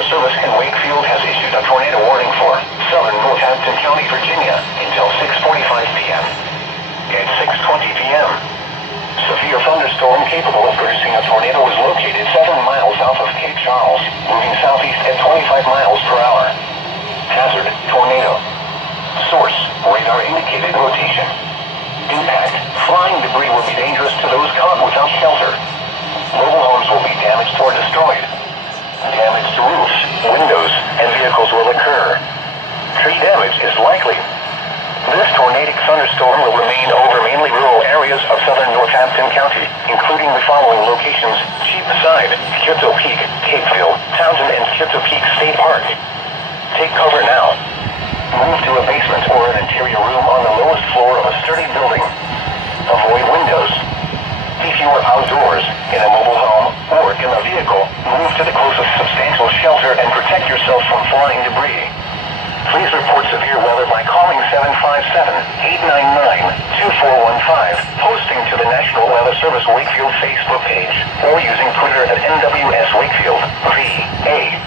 Weather Service in Wakefield has issued a tornado warning for southern Northampton County, Virginia, until 6:45 p.m. At 6:20 p.m., severe thunderstorm capable of producing a tornado is located 7 miles south of Cape Charles, moving southeast at 25 miles per hour. Hazard, tornado. Source, radar indicated rotation. Impact, flying debris will be dangerous to those caught without shelter. Mobile homes will be damaged or destroyed. Damage to roofs, windows, and vehicles will occur. Tree damage is likely. This tornadic thunderstorm will remain over mainly rural areas of southern Northampton County, including the following locations: Cheapside, Kyoto Peak, Capeville, Townsend, and Kyoto Peak State Park. Take cover now. Move to a basement or an interior room on the lowest floor of a sturdy building. Avoid windows. If you are outdoors, in a mobile home, or in a vehicle, move to the closest substantial shelter and protect yourself from flying debris. Please report severe weather by calling 757-899-2415, posting to the National Weather Service Wakefield Facebook page, or using Twitter at NWS Wakefield, VA.